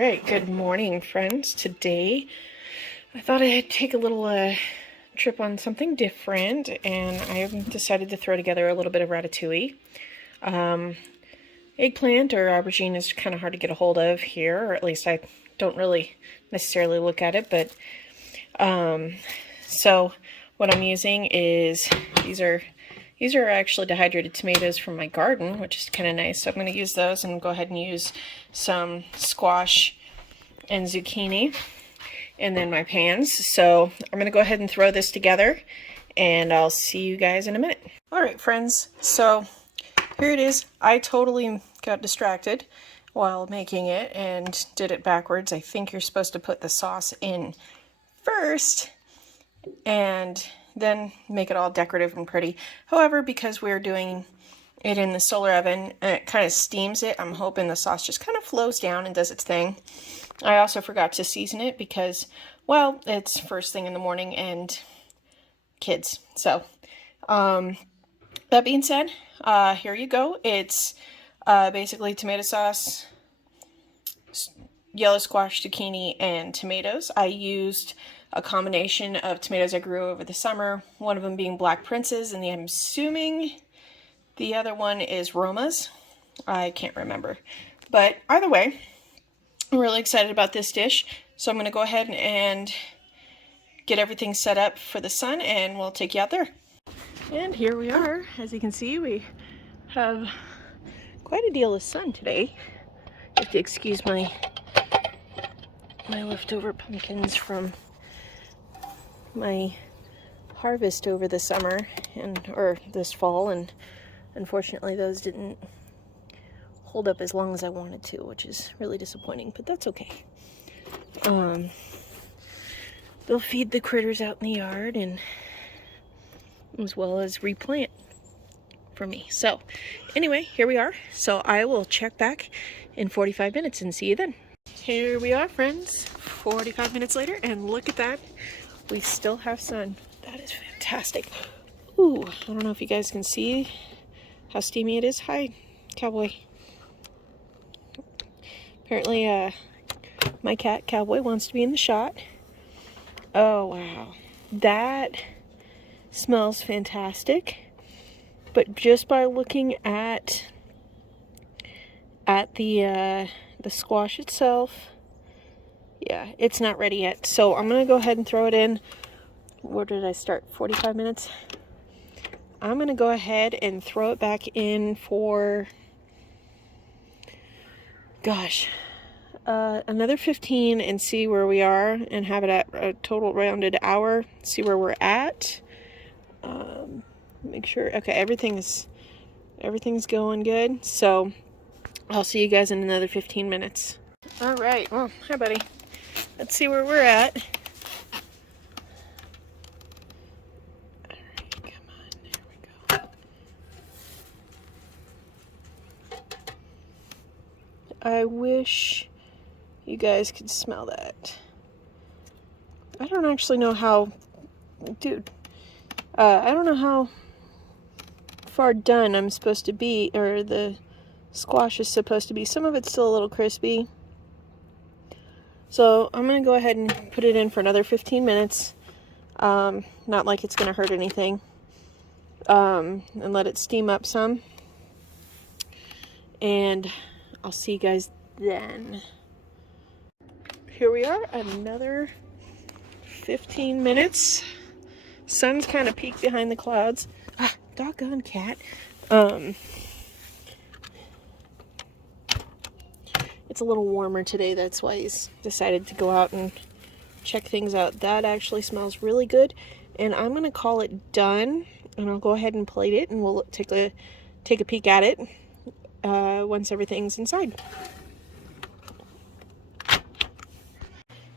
Alright, good morning, friends. Today, I thought I'd take a little trip on something different, and I decided to throw together a little bit of ratatouille. Eggplant or aubergine is kind of hard to get a hold of here, or at least I don't really necessarily look at it, but so what I'm using is these are actually dehydrated tomatoes from my garden, which is kind of nice. So I'm going to use those and go ahead and use some squash and zucchini and then my pans. So I'm going to go ahead and throw this together and I'll see you guys in a minute. All right, friends. So here it is. I totally got distracted while making it and did it backwards. I think you're supposed to put the sauce in first and then make it all decorative and pretty. However, because we're doing it in the solar oven and it kind of steams it, I'm hoping the sauce just kind of flows down and does its thing. I also forgot to season it because, well, it's first thing in the morning and kids. So, that being said, here you go. It's basically tomato sauce, yellow squash, zucchini, and tomatoes. I used a combination of tomatoes I grew over the summer, one of them being Black Princes, and I'm assuming the other one is Roma's. I can't remember. But either way, I'm really excited about this dish, so I'm going to go ahead and get everything set up for the sun, and we'll take you out there. And here we are. As you can see, we have quite a deal of sun today. You have to excuse my leftover pumpkins from my harvest over the summer or this fall, and unfortunately those didn't hold up as long as I wanted to, which is really disappointing, but that's okay. They'll feed the critters out in the yard and as well as replant for me. So anyway, here we are. So I will check back in 45 minutes and see you then. Here we are, friends, 45 minutes later, and look at that. We still have sun. That is fantastic. Ooh, I don't know if you guys can see how steamy it is. Hi, Cowboy. Apparently, my cat, Cowboy, wants to be in the shot. Oh, wow. That smells fantastic. But just by looking at the squash itself, yeah, it's not ready yet. So I'm going to go ahead and throw it in. Where did I start? 45 minutes? I'm going to go ahead and throw it back in for, gosh, another 15 and see where we are and have it at a total rounded hour. See where we're at. Make sure, okay, everything's going good. So I'll see you guys in another 15 minutes. All right. Well, hi, buddy. Let's see where we're at. All right, come on. There we go. I wish you guys could smell that. I don't actually know how, dude. I don't know how far done I'm supposed to be, or the squash is supposed to be. Some of it's still a little crispy. So I'm going to go ahead and put it in for another 15 minutes. Not like it's going to hurt anything. And let it steam up some. And I'll see you guys then. Here we are, another 15 minutes. Sun's kind of peeked behind the clouds. Ah, doggone cat. It's a little warmer today, that's why he's decided to go out and check things out. That actually smells really good, and I'm going to call it done, and I'll go ahead and plate it, and we'll take a peek at it once everything's inside.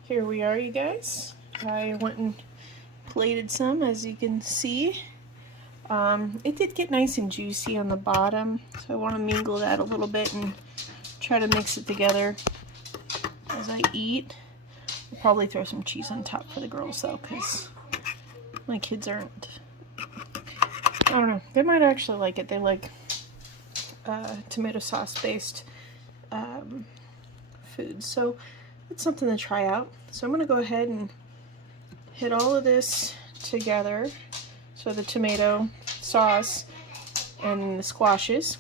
Here we are, you guys. I went and plated some, as you can see. It did get nice and juicy on the bottom, so I want to mingle that a little bit and try to mix it together as I eat. I'll probably throw some cheese on top for the girls though, because my kids aren't, I don't know, they might actually like it. They like tomato sauce based foods. So it's something to try out. So I'm going to go ahead and hit all of this together. So the tomato sauce and the squashes.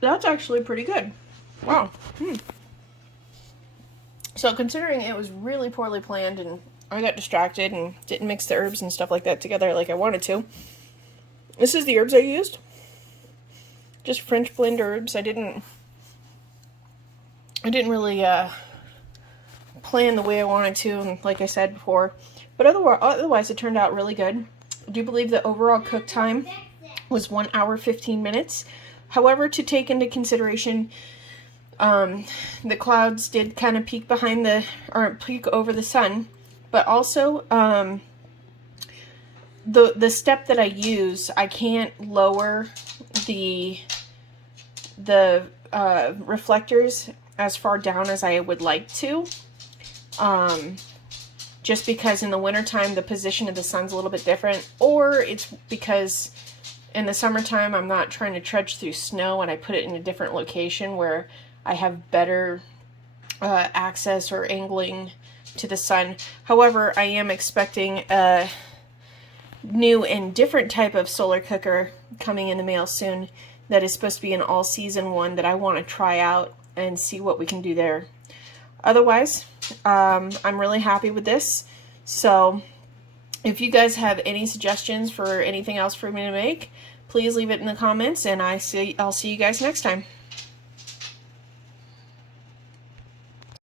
That's actually pretty good. Wow. So considering it was really poorly planned and I got distracted and didn't mix the herbs and stuff like that together like I wanted to, this is the herbs I used. Just French blend herbs. I didn't really plan the way I wanted to, and like I said before. But otherwise it turned out really good. I do believe the overall cook time was 1 hour 15 minutes. However, to take into consideration, the clouds did kind of peek peek over the sun, but also the step that I use, I can't lower the reflectors as far down as I would like to, just because in the wintertime the position of the sun's a little bit different, or it's because in the summertime I'm not trying to trudge through snow and I put it in a different location where I have better access or angling to the sun. However, I am expecting a new and different type of solar cooker coming in the mail soon that is supposed to be an all-season one that I want to try out and see what we can do there. Otherwise, I'm really happy with this. So if you guys have any suggestions for anything else for me to make, please leave it in the comments, and I'll see you guys next time.